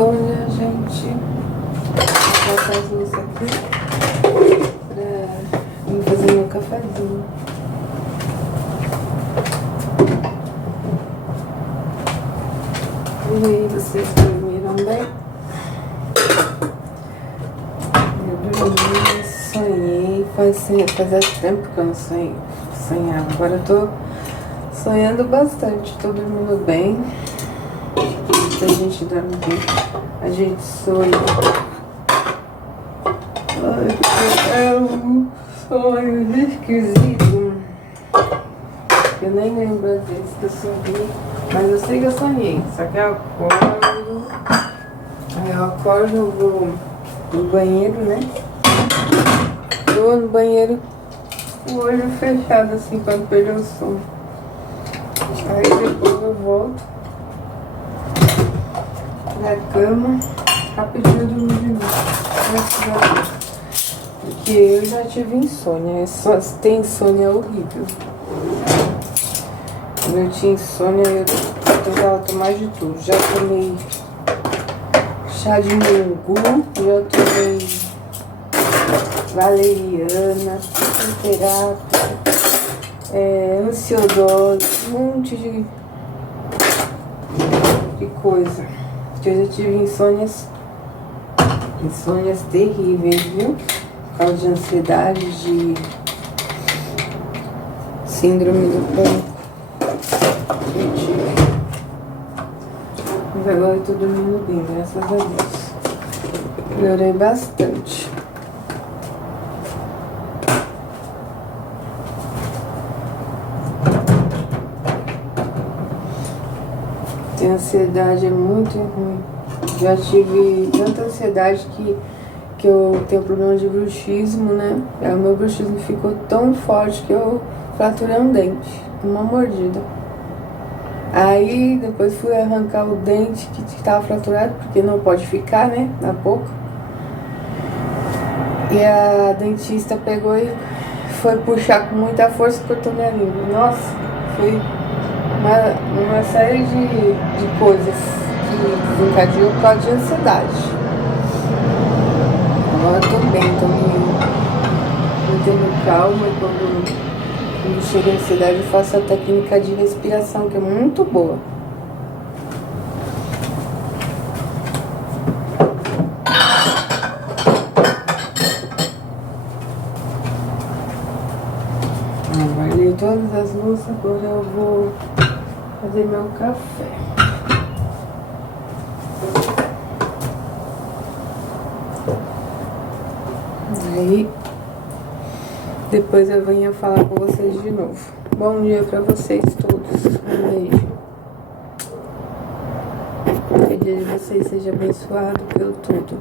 Bom dia, gente. Vou botar isso aqui pra mim fazer meu cafezinho. E aí, vocês dormiram bem? Eu dormi, sonhei. Fazia tempo que eu não sonhava. Agora eu tô sonhando bastante. Tô dormindo bem. A gente dorme bem, a gente sonha. Ai, é um sonho esquisito. Eu nem lembro às vezes que eu sonhei, mas eu sei que eu sonhei. Só que eu acordo, aí eu acordo, eu vou no banheiro, né? Eu vou no banheiro com o olho fechado assim pra não perder o sono. Aí depois eu volto na cama, rapidinho eu durmo de novo. Graças a Deus. Porque eu já tive insônia. Só ter insônia é horrível. Quando eu tinha insônia, eu tentava tomar de tudo. Já tomei chá de mungu, já tomei valeriana, terapia, ansiodose, um monte de coisa. Eu já tive insônias terríveis, viu? Por causa de ansiedade, de síndrome do pânico. Eu tive. Mas agora eu tô dormindo bem, graças a Deus. Melhorei bastante. Ter ansiedade é muito ruim. Já tive tanta ansiedade que eu tenho problema de bruxismo, né? O meu bruxismo ficou tão forte que eu fraturei um dente, uma mordida. Aí depois fui arrancar o dente que estava fraturado, porque não pode ficar, né? Na boca. E a dentista pegou e foi puxar com muita força e cortou minha língua. Nossa, foi uma série de coisas que desencadeou por causa de ansiedade. Agora eu tô bem, tô me tendo calma, e quando chega a ansiedade eu faço a técnica de respiração, que é muito boa. Guardei todas as luzes, agora eu vou fazer meu café. Aí depois eu venho falar com vocês de novo. Bom dia pra vocês todos. Um beijo. Que o dia de vocês seja abençoado pelo tudo.